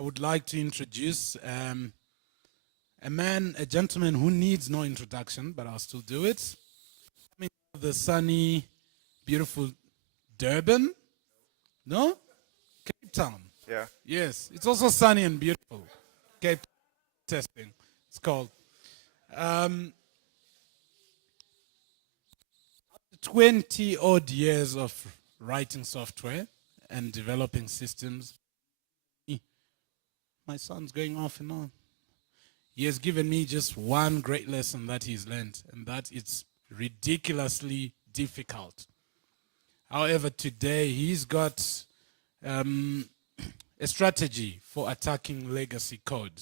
I would like to introduce a gentleman who needs no introduction, but I'll still do it. Coming out of the sunny, beautiful Durban, no? Cape Town. Yeah. Yes, it's also sunny and beautiful. Cape testing, it's called. Um, 20 odd years of writing software and developing systems. My son's going off and on. He has given me just one great lesson that he's learned, and that it's ridiculously difficult. However, today he's got um, a strategy for attacking legacy code.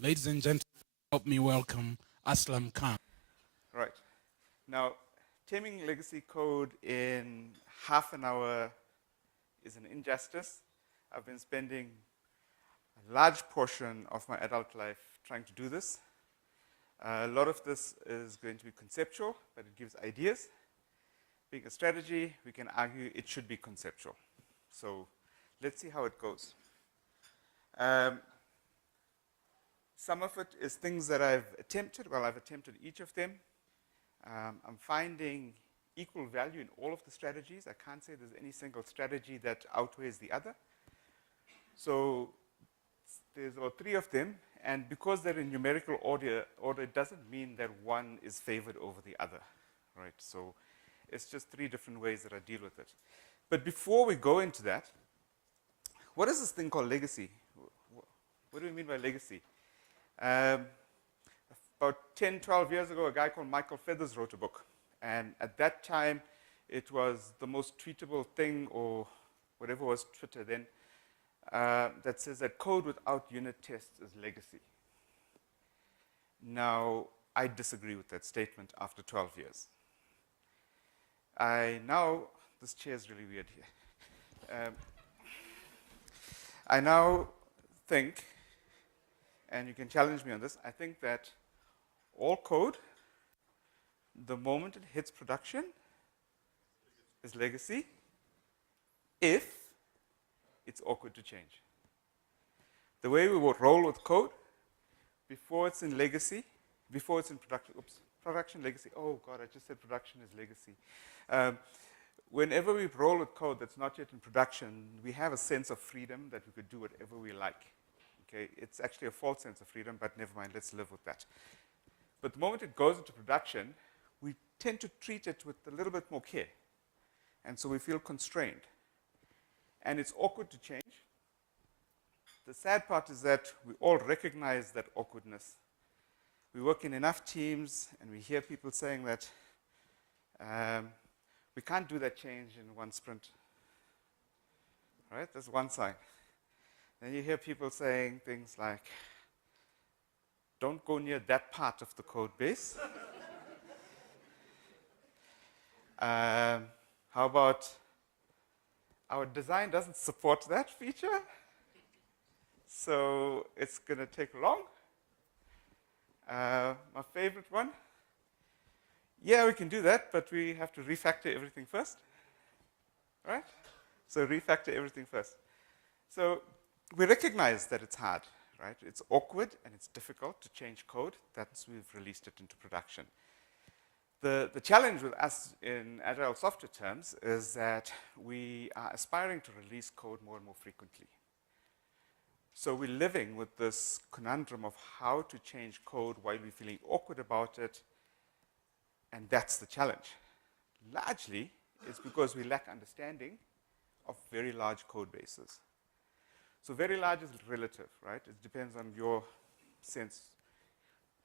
Ladies and gentlemen, help me welcome Aslam Khan. Right. Now, taming legacy code in half an hour is an injustice. I've been spending a large portion of my adult life trying to do this. A lot of this is going to be conceptual, but it gives ideas. Being a strategy, we can argue it should be conceptual. So let's see how it goes. Some of it is things that I've attempted. Well, I've attempted each of them. I'm finding equal value in all of the strategies. I can't say there's any single strategy that outweighs the other. So there's about 3 of them, and because they're in numerical order, it doesn't mean that one is favored over the other, right? So it's just 3 different ways that I deal with it. But before we go into that, what is this thing called legacy? What do we mean by legacy? About 10, 12 years ago, a guy called Michael Feathers wrote a book. And at that time, it was the most tweetable thing, or whatever was Twitter then, that says that code without unit tests is legacy. Now, I disagree with that statement after 12 years. This chair is really weird here. I now think, and you can challenge me on this, I think that all code, the moment it hits production, is legacy if it's awkward to change. The way we would roll with code, before it's in legacy, before it's in production legacy, oh God, I just said production is legacy. Whenever we roll with code that's not yet in production, we have a sense of freedom that we could do whatever we like. Okay, it's actually a false sense of freedom, but never mind, let's live with that. But the moment it goes into production, we tend to treat it with a little bit more care. And so we feel constrained. And it's awkward to change. The sad part is that we all recognize that awkwardness. We work in enough teams, and we hear people saying that we can't do that change in one sprint. Right? That's one side. Then you hear people saying things like, don't go near that part of the code base. How about our design doesn't support that feature, so it's going to take long. My favorite one, yeah, we can do that, but we have to refactor everything first. Right? So refactor everything first. So we recognize that it's hard, right? It's awkward and it's difficult to change code. That's why we've released it into production. The challenge with us in Agile software terms is that we are aspiring to release code more and more frequently. So we're living with this conundrum of how to change code while we're feeling awkward about it, and that's the challenge. Largely, it's because we lack understanding of very large code bases. So very large is relative, right? It depends on your sense.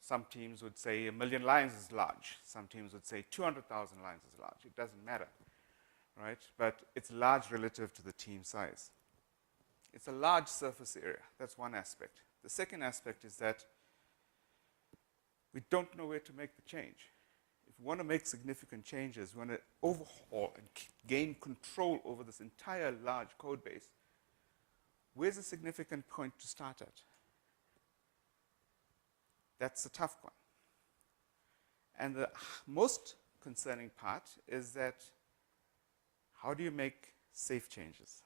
Some teams would say 1 million lines is large. Some teams would say 200,000 lines is large. It doesn't matter, right? But it's large relative to the team size. It's a large surface area. That's one aspect. The second aspect is that we don't know where to make the change. If we want to make significant changes, we want to overhaul and gain control over this entire large code base, where's a significant point to start at? That's a tough one. And the most concerning part is that how do you make safe changes?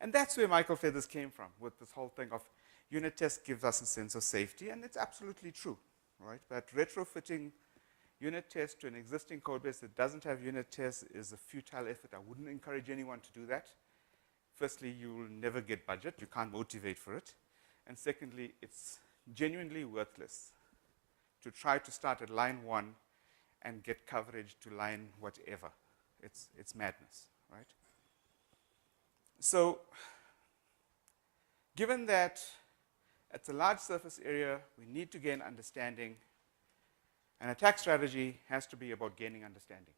And that's where Michael Feathers came from, with this whole thing of unit test gives us a sense of safety, and it's absolutely true, right? But retrofitting unit test to an existing code base that doesn't have unit tests is a futile effort. I wouldn't encourage anyone to do that. Firstly, you will never get budget. You can't motivate for it. And secondly, it's genuinely worthless to try to start at line 1 and get coverage to line whatever. It's madness, right? So, given that it's a large surface area, we need to gain understanding. An attack strategy has to be about gaining understanding.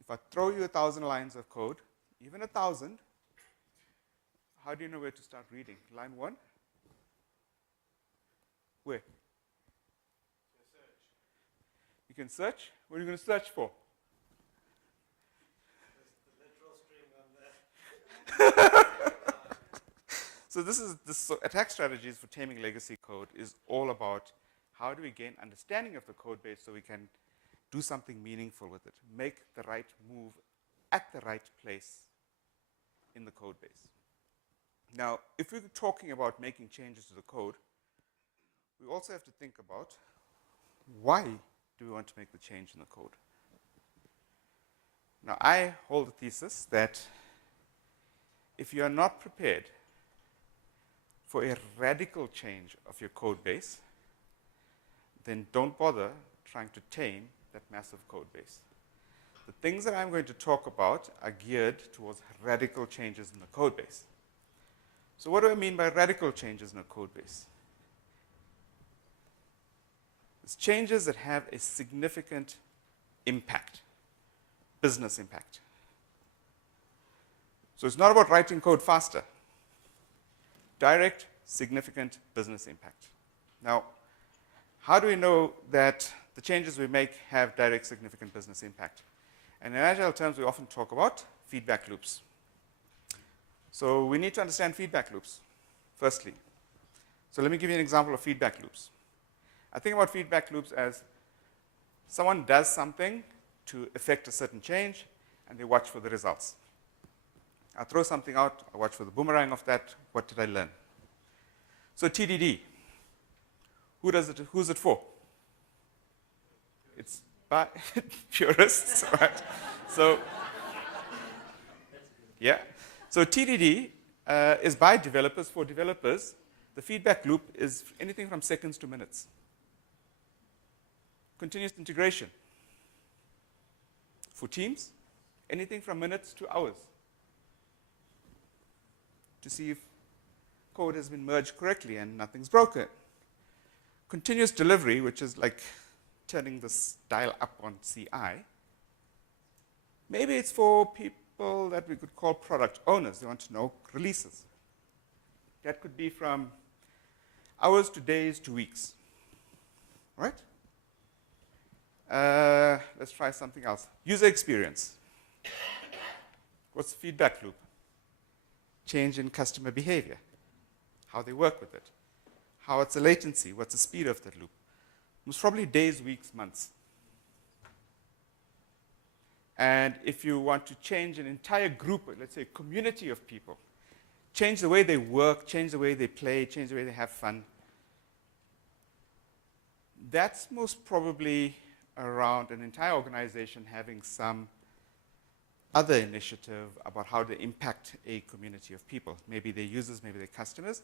If I throw you 1,000 lines of code, even 1,000, how do you know where to start reading? Line 1? Where? You can search. What are you going to search for? So this attack strategies for taming legacy code is all about how do we gain understanding of the code base so we can do something meaningful with it, make the right move at the right place in the code base. Now, if we're talking about making changes to the code, we also have to think about why do we want to make the change in the code. Now, I hold the thesis that if you are not prepared for a radical change of your code base, then don't bother trying to tame that massive code base. The things that I'm going to talk about are geared towards radical changes in the code base. So what do I mean by radical changes in a code base? It's changes that have a significant impact, business impact. So it's not about writing code faster. Direct, significant business impact. Now, how do we know that the changes we make have direct, significant business impact? And in Agile terms, we often talk about feedback loops. So we need to understand feedback loops, firstly. So let me give you an example of feedback loops. I think about feedback loops as someone does something to effect a certain change, and they watch for the results. I throw something out, I watch for the boomerang of that, what did I learn? So TDD, who's it for? It's by purists, right? So, yeah. So TDD is by developers for developers. The feedback loop is anything from seconds to minutes. Continuous integration. For teams, anything from minutes to hours, to see if code has been merged correctly and nothing's broken. Continuous delivery, which is like turning this dial up on CI. Maybe it's for people that we could call product owners. They want to know releases. That could be from hours to days to weeks. Right? Let's try something else. User experience. What's the feedback loop? Change in customer behavior, how they work with it, how it's a latency, what's the speed of that loop. Most probably days, weeks, months. And if you want to change an entire group, let's say a community of people, change the way they work, change the way they play, change the way they have fun, that's most probably around an entire organization having some other initiative about how to impact a community of people. Maybe their users, maybe their customers.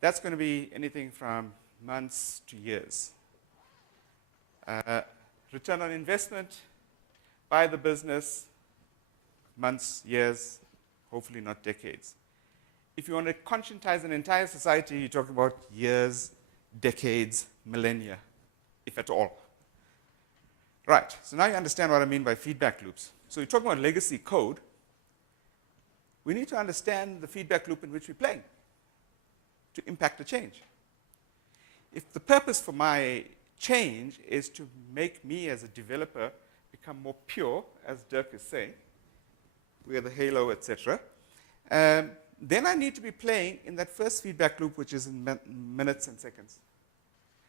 That's going to be anything from months to years. Return on investment by the business, months, years, hopefully not decades. If you want to conscientize an entire society, you're talking about years, decades, millennia, if at all. Right, so now you understand what I mean by feedback loops. So you're talking about legacy code. We need to understand the feedback loop in which we're playing to impact the change. If the purpose for my change is to make me as a developer become more pure, as Dirk is saying, we are the halo, etc., then I need to be playing in that first feedback loop, which is in minutes and seconds.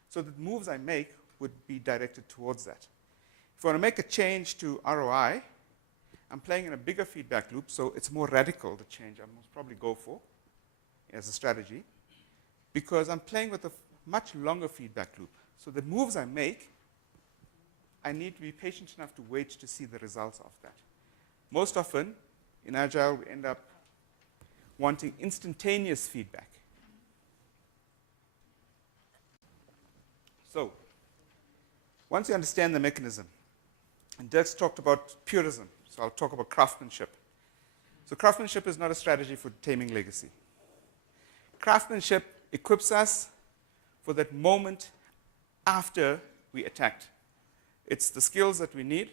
So the moves I make would be directed towards that. If I want to make a change to ROI, I'm playing in a bigger feedback loop, so it's more radical, the change I must probably go for as a strategy, because I'm playing with a much longer feedback loop. So the moves I make, I need to be patient enough to wait to see the results of that. Most often, in Agile, we end up wanting instantaneous feedback. So, once you understand the mechanism, and Dirk's talked about purism, so I'll talk about craftsmanship. So craftsmanship is not a strategy for taming legacy. Craftsmanship equips us for that moment after we attacked. It's the skills that we need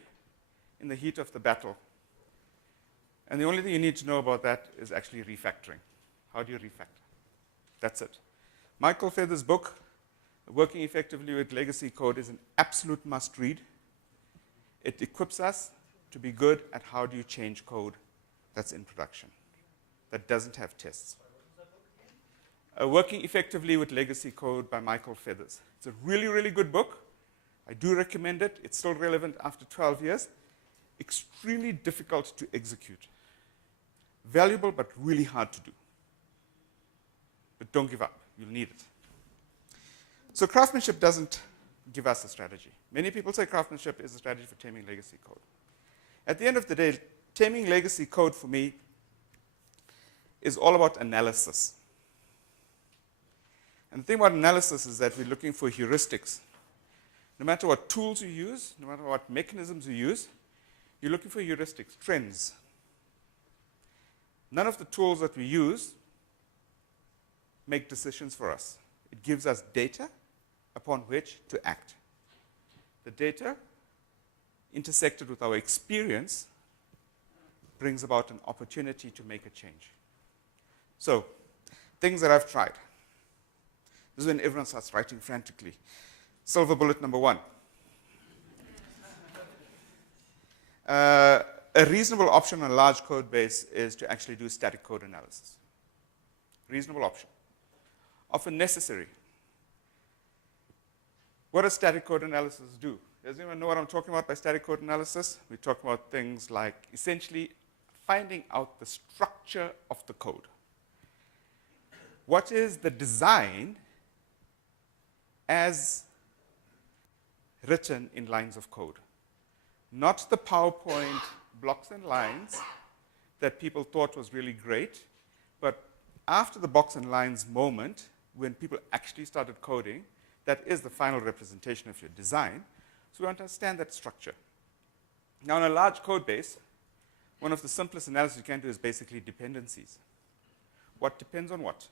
in the heat of the battle. And the only thing you need to know about that is actually refactoring. How do you refactor? That's it. Michael Feather's book, Working Effectively with Legacy Code, is an absolute must-read. It equips us to be good at how do you change code that's in production, that doesn't have tests. Working Effectively with Legacy Code by Michael Feathers. It's a really, really good book. I do recommend it. It's still relevant after 12 years. Extremely difficult to execute. Valuable, but really hard to do. But don't give up. You'll need it. So craftsmanship doesn't give us a strategy. Many people say craftsmanship is a strategy for taming legacy code. At the end of the day, taming legacy code for me is all about analysis. And the thing about analysis is that we're looking for heuristics. No matter what tools you use, no matter what mechanisms you use, you're looking for heuristics, trends. None of the tools that we use make decisions for us. It gives us data upon which to act. The data, intersected with our experience, brings about an opportunity to make a change. So, things that I've tried. This is when everyone starts writing frantically. Silver bullet number 1. A reasonable option on a large code base is to actually do static code analysis. Reasonable option. Often necessary. What does static code analysis do? Does anyone know what I'm talking about by static code analysis? We talk about things like essentially finding out the structure of the code. What is the design as written in lines of code? Not the PowerPoint blocks and lines that people thought was really great, but after the box and lines moment, when people actually started coding, that is the final representation of your design. So we want to understand that structure. Now, in a large code base, one of the simplest analysis you can do is basically dependencies. What depends on what?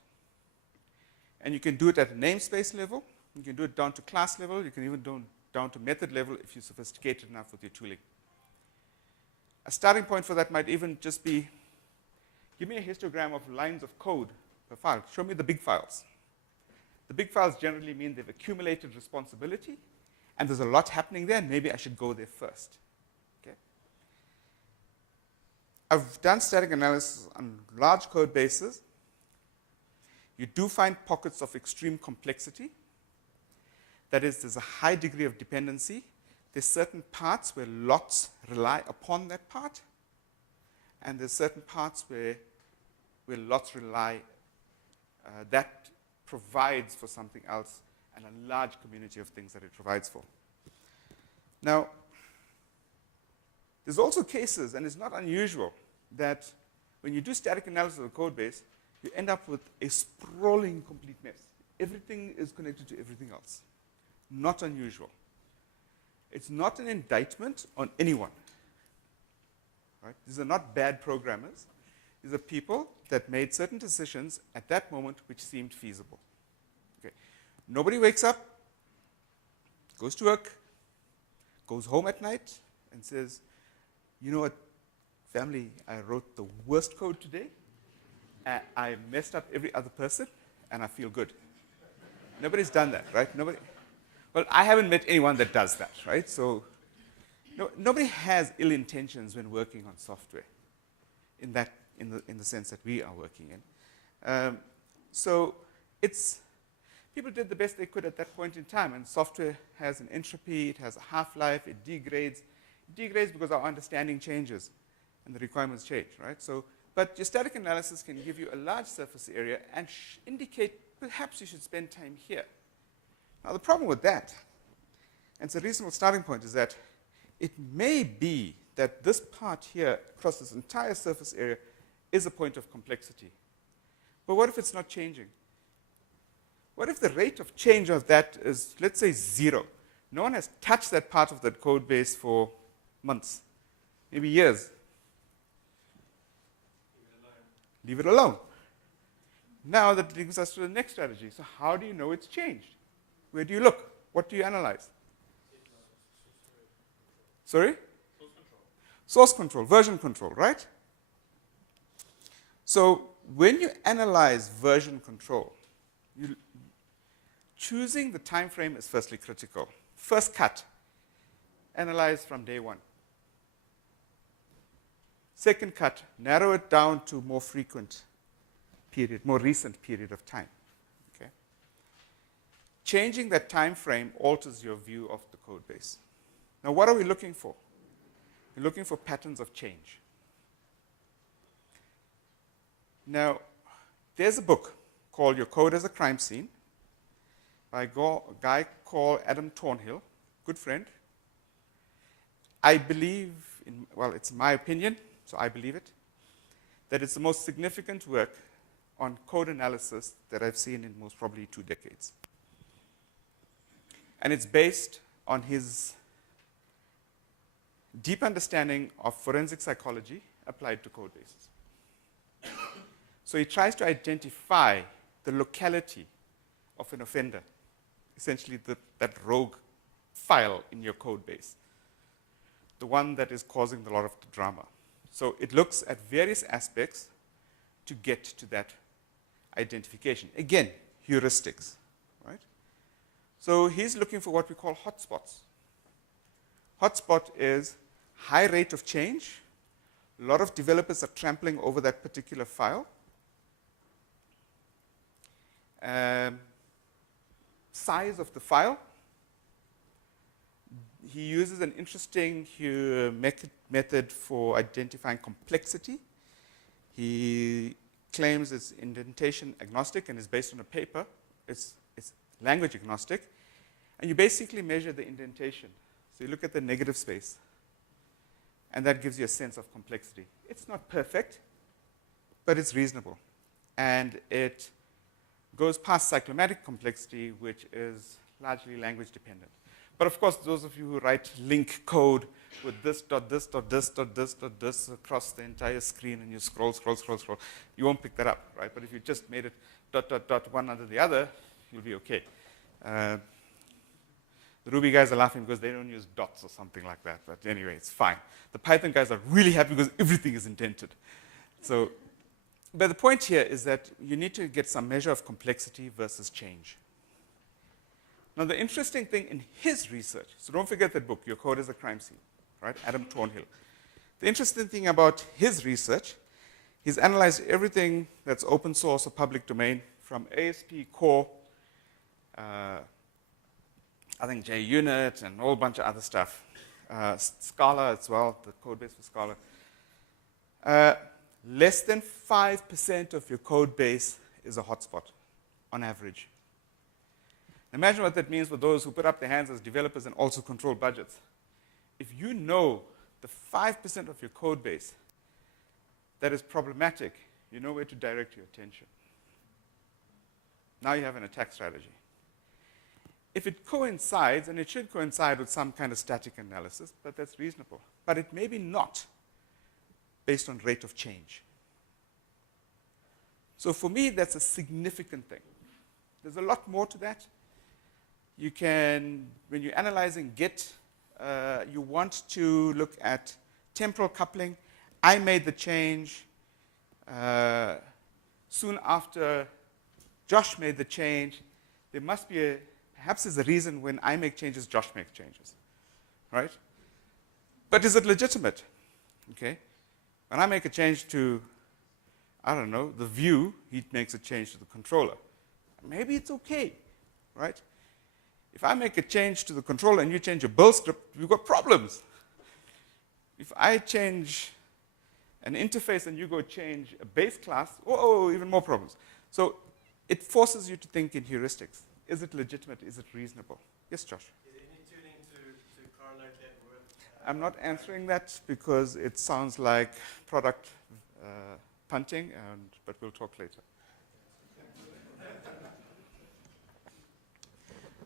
And you can do it at a namespace level. You can do it down to class level. You can even do it down to method level if you're sophisticated enough with your tooling. A starting point for that might even just be, give me a histogram of lines of code per file. Show me the big files. The big files generally mean they've accumulated responsibility, and there's a lot happening there, and maybe I should go there first. Okay? I've done static analysis on large code bases. You do find pockets of extreme complexity. That is, there's a high degree of dependency. There's certain parts where lots rely upon that part, and there's certain parts where lots rely, that provides for something else, and a large community of things that it provides for. Now, there's also cases, and it's not unusual, that when you do static analysis of a code base, you end up with a sprawling complete mess. Everything is connected to everything else. Not unusual. It's not an indictment on anyone. Right? These are not bad programmers. These are people that made certain decisions at that moment which seemed feasible. Okay. Nobody wakes up, goes to work, goes home at night, and says, you know what, family, I wrote the worst code today. I messed up every other person, and I feel good. Nobody's done that, right? Nobody. Well, I haven't met anyone that does that, right? So nobody has ill intentions when working on software in the sense that we are working in. So people did the best they could at that point in time, and software has an entropy, it has a half-life, it degrades. It degrades because our understanding changes. and the requirements change, right? So, but your static analysis can give you a large surface area and indicate perhaps you should spend time here. Now, the problem with that, and it's a reasonable starting point, is that it may be that this part here across this entire surface area is a point of complexity. But what if it's not changing? What if the rate of change of that is, let's say, 0? No one has touched that part of that code base for months, maybe years. Leave it alone. Now that brings us to the next strategy. So how do you know it's changed? Where do you look? What do you analyze? Sorry? Source control. Source control, version control, right? So when you analyze version control, choosing the time frame is firstly critical. First cut, analyze from day one. Second cut, narrow it down to more frequent period, more recent period of time. Okay? Changing that time frame alters your view of the code base. Now, what are we looking for? We're looking for patterns of change. Now, there's a book called Your Code as a Crime Scene by a guy called Adam Thornhill, good friend. I believe, well, it's my opinion, so I believe it, that it's the most significant work on code analysis that I've seen in most probably 2 decades. And it's based on his deep understanding of forensic psychology applied to code bases. So he tries to identify the locality of an offender, essentially that rogue file in your code base, the one that is causing a lot of the drama. So it looks at various aspects to get to that identification. Again, heuristics, right? So he's looking for what we call hotspots. Hotspot is high rate of change. A lot of developers are trampling over that particular file. Size of the file. He uses an interesting method for identifying complexity. He claims it's indentation agnostic and is based on a paper. It's language agnostic. And you basically measure the indentation. So you look at the negative space. And that gives you a sense of complexity. It's not perfect, but it's reasonable. And it goes past cyclomatic complexity, which is largely language dependent. But of course, those of you who write link code with this dot this dot this dot this dot this across the entire screen and you scroll, you won't pick that up, right? But if you just made it dot dot dot one under the other, you'll be okay. The Ruby guys are laughing because they don't use dots or something like that. But anyway, it's fine. The Python guys are really happy because everything is indented. So, but the point here is that you need to get some measure of complexity versus change. Now, the interesting thing in his research, so don't forget that book, Your Code as a Crime Scene, right? Adam Thornhill. The interesting thing about his research, he's analyzed everything that's open source or public domain, from ASP core, I think JUnit and a whole bunch of other stuff. Scala as well, the code base for Scala. Less than 5% of your code base is a hotspot, on average. Imagine what that means for those who put up their hands as developers and also control budgets. If you know the 5% of your code base that is problematic, you know where to direct your attention. Now you have an attack strategy. If it coincides, and it should coincide with some kind of static analysis, but that's reasonable. But it may be not, based on rate of change. So for me, that's a significant thing. There's a lot more to that. You can, when you're analyzing Git, you want to look at temporal coupling. I made the change. Soon after Josh made the change. There must be perhaps there's a reason when I make changes, Josh makes changes, right? But is it legitimate? Okay. When I make a change to, I don't know, the view, he makes a change to the controller. Maybe it's okay, right? If I make a change to the controller and you change your build script, we've got problems. If I change an interface and you go change a base class, oh, even more problems. So it forces you to think in heuristics. Is it legitimate? Is it reasonable? Yes, Josh? Is there any tuning to correlate that with? I'm not answering that because it sounds like product punting, but we'll talk later.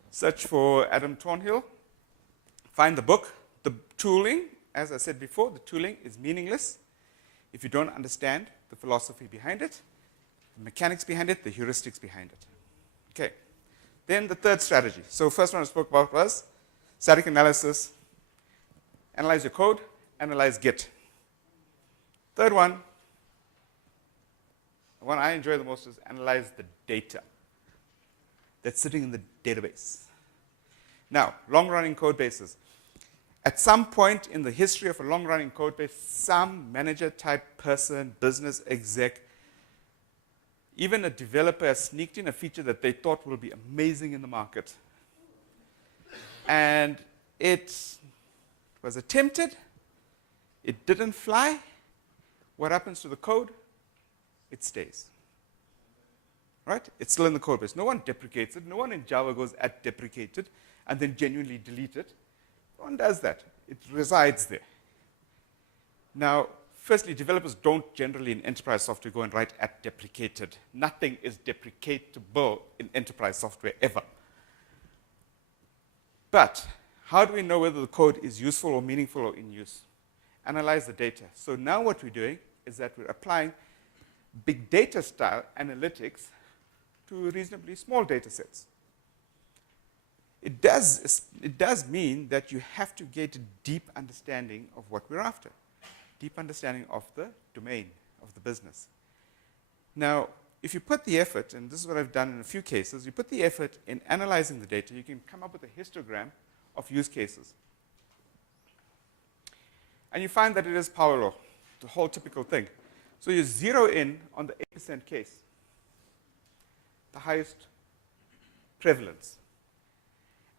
Search for Adam Thornhill. Find the book. The tooling, as I said before, the tooling is meaningless if you don't understand the philosophy behind it, the mechanics behind it, the heuristics behind it. Okay. Then the third strategy. So first one I spoke about was static analysis, analyze your code, analyze Git. Third one, the one I enjoy the most is analyze the data that's sitting in the database. Now, long-running code bases. At some point in the history of a long-running code base, some manager-type person, business exec, even a developer has sneaked in a feature that they thought will be amazing in the market. And it was attempted. It didn't fly. What happens to the code? It stays. Right? It's still in the code base. No one deprecates it. No one in Java goes at deprecated and then genuinely delete it. No one does that. It resides there. Now, firstly, developers don't generally in enterprise software go and write at deprecated. Nothing is deprecatable in enterprise software ever. But how do we know whether the code is useful or meaningful or in use? Analyze the data. So now what we're doing is that we're applying big data style analytics to reasonably small data sets. It does mean that you have to get a deep understanding of what we're after, deep understanding of the domain of the business. Now, if you put the effort, and this is what I've done in a few cases, you put the effort in analyzing the data, you can come up with a histogram of use cases. And you find that it is power law, the whole typical thing. So you zero in on the 8% case, the highest prevalence.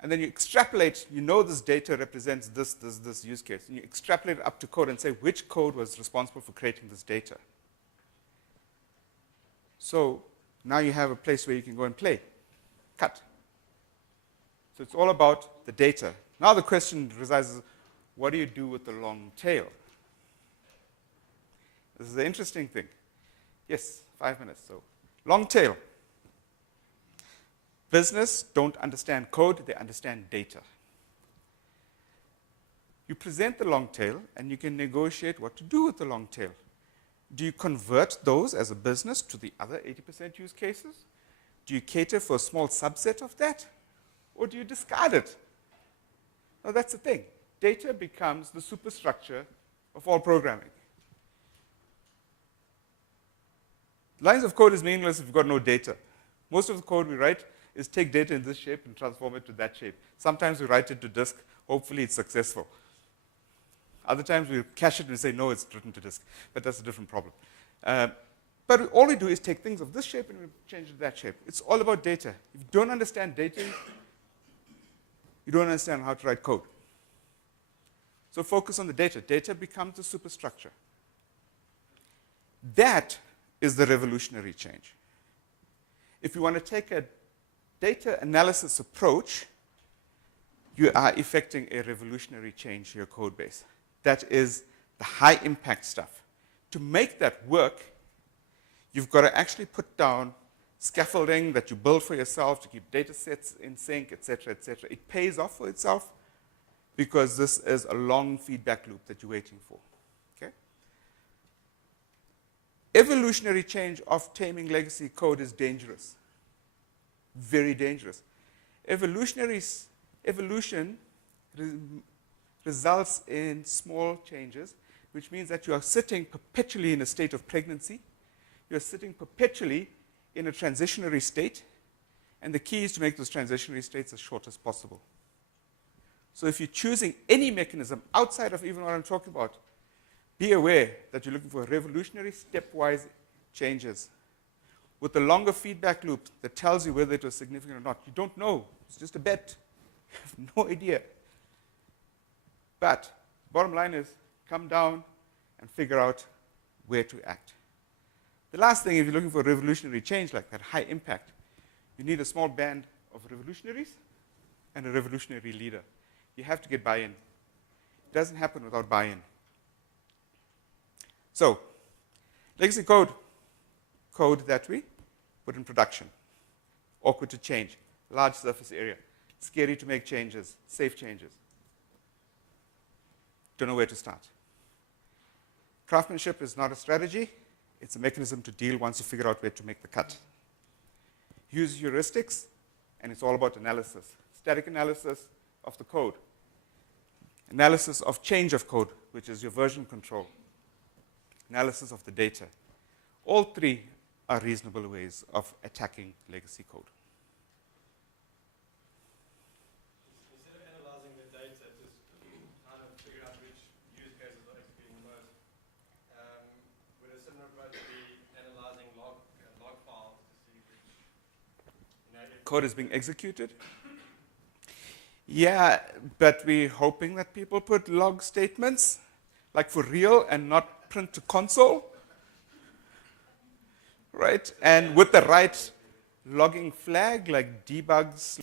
And then you extrapolate, you know this data represents this use case. And you extrapolate it up to code and say which code was responsible for creating this data. So now you have a place where you can go and play, cut. So it's all about the data. Now the question resides, what do you do with the long tail? This is the interesting thing. Yes, 5 minutes. So long tail. Business don't understand code, they understand data. You present the long tail, and you can negotiate what to do with the long tail. Do you convert those as a business to the other 80% use cases? Do you cater for a small subset of that? Or do you discard it? Now, that's the thing. Data becomes the superstructure of all programming. Lines of code is meaningless if you've got no data. Most of the code we write is take data in this shape and transform it to that shape. Sometimes we write it to disk. Hopefully, it's successful. Other times, we cache it and we say, no, it's written to disk. But that's a different problem. But all we do is take things of this shape and we change it to that shape. It's all about data. If you don't understand data, you don't understand how to write code. So focus on the data. Data becomes the superstructure. That is the revolutionary change. If you want to take a data analysis approach, you are effecting a revolutionary change to your code base. That is the high impact stuff. To make that work, you've got to actually put down scaffolding that you build for yourself to keep data sets in sync, et cetera, et cetera. It pays off for itself because this is a long feedback loop that you're waiting for. Okay? Evolutionary change of taming legacy code is dangerous. Very dangerous. Evolution results in small changes, which means that you are sitting perpetually in a state of pregnancy. You're sitting perpetually in a transitionary state, and the key is to make those transitionary states as short as possible. So if you're choosing any mechanism outside of even what I'm talking about, be aware that you're looking for revolutionary stepwise changes with a longer feedback loop that tells you whether it was significant or not. You don't know. It's just a bet. You have no idea. But bottom line is, come down and figure out where to act. The last thing, if you're looking for revolutionary change like that, high impact, you need a small band of revolutionaries and a revolutionary leader. You have to get buy-in. It doesn't happen without buy-in. So, legacy code, code that we put in production, awkward to change, large surface area, scary to make changes, safe changes. Don't know where to start. Craftsmanship is not a strategy. It's a mechanism to deal once you figure out where to make the cut. Use heuristics, and it's all about analysis. Static analysis of the code. Analysis of change of code, which is your version control. Analysis of the data. All three are reasonable ways of attacking legacy code. Instead of analyzing the data, just kind of figure out which use cases are executing the most. Would a similar approach be analyzing log files to see which, if Code is being executed? Yeah, but we're hoping that people put log statements, like for real, and not print to console. Right? And with the right logging flag, like debugs.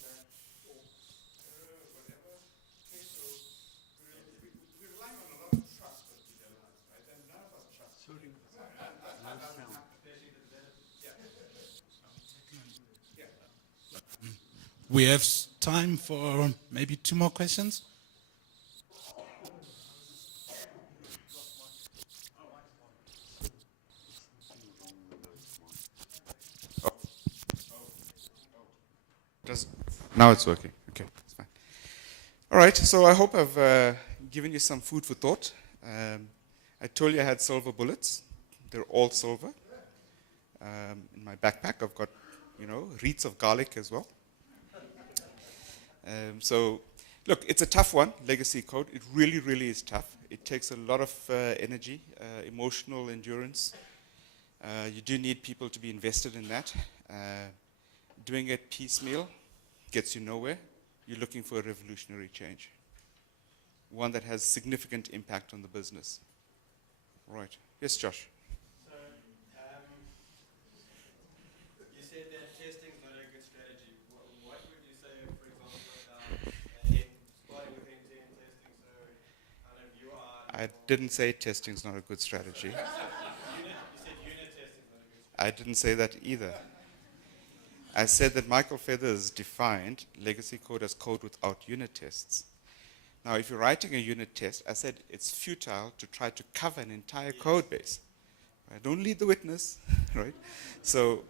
We have time for maybe 2 more questions. Now it's working. Okay, it's fine. All right, so I hope I've given you some food for thought. I told you I had silver bullets. They're all silver. In my backpack, I've got, wreaths of garlic as well. So, look, it's a tough one, legacy code. It really, really is tough. It takes a lot of energy, emotional endurance. You do need people to be invested in that. Doing it piecemeal gets you nowhere. You're looking for a revolutionary change, one that has significant impact on the business. Right. Yes, Josh. So, you said that testing is not a good strategy. What would you say, for example, about starting with end-to-end testing? So, kind of you are. I didn't say testing is not a good strategy. You said unit testing is not a good strategy. I didn't say that either. I said that Michael Feathers defined legacy code as code without unit tests. Now, if you're writing a unit test, I said it's futile to try to cover an entire code base. Right? Don't lead the witness, right? So,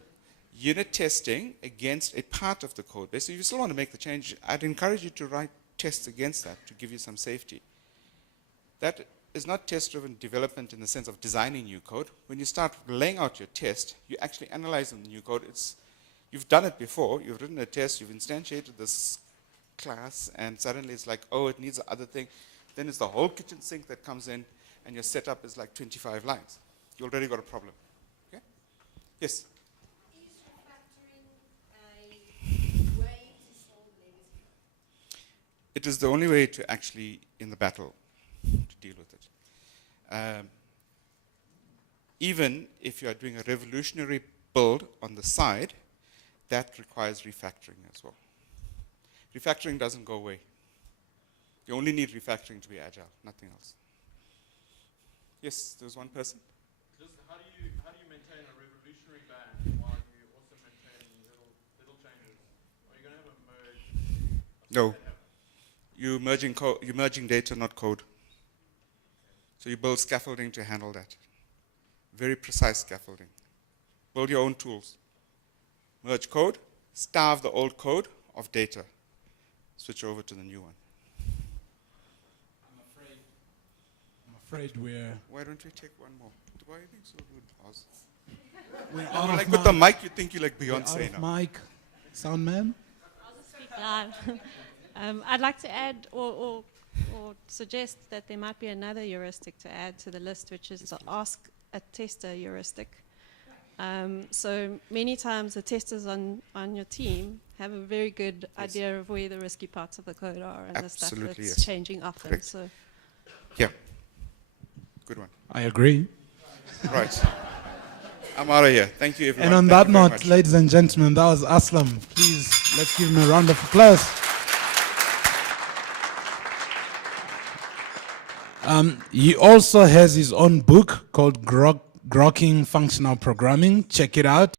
unit testing against a part of the code base. So if you still want to make the change, I'd encourage you to write tests against that to give you some safety. That is not test-driven development in the sense of designing new code. When you start laying out your test, you actually analyze the new code. You've done it before. You've written a test. You've instantiated this class, and suddenly it's like, oh, it needs the other thing. Then it's the whole kitchen sink that comes in, and your setup is like 25 lines. You already got a problem. Okay? Yes? Is refactoring a way to solve legacy? It is the only way to actually, in the battle, to deal with it. Even if you are doing a revolutionary build on the side, that requires refactoring as well. Refactoring doesn't go away. You only need refactoring to be agile, nothing else. Yes, there's one person. Just how do you maintain a revolutionary band while you also maintain little changes? Are you going to have a merge? No. You're merging data, not code. So you build scaffolding to handle that. Very precise scaffolding. Build your own tools. Merge code, starve the old code of data. Switch over to the new one. I'm afraid we're Why don't we take one more? Why are you being so rude, Oz? out of Like with the mic. mic, you think you're like We're out Beyonce of now. mic. Sound man? I'll just speak live. I'd like to add or suggest that there might be another heuristic to add to the list, which is the ask a tester heuristic. So many times the testers on your team have a very good idea of where the risky parts of the code are and the stuff Absolutely, that's yes. changing often. Correct. So Yeah. Good one. I agree. Right. I'm out of here. Thank you, everyone. And on Thank that you very note, much. ladies and gentlemen, that was Aslam. Please, let's give him a round of applause. He also has his own book called Grokking Functional Programming. Check it out.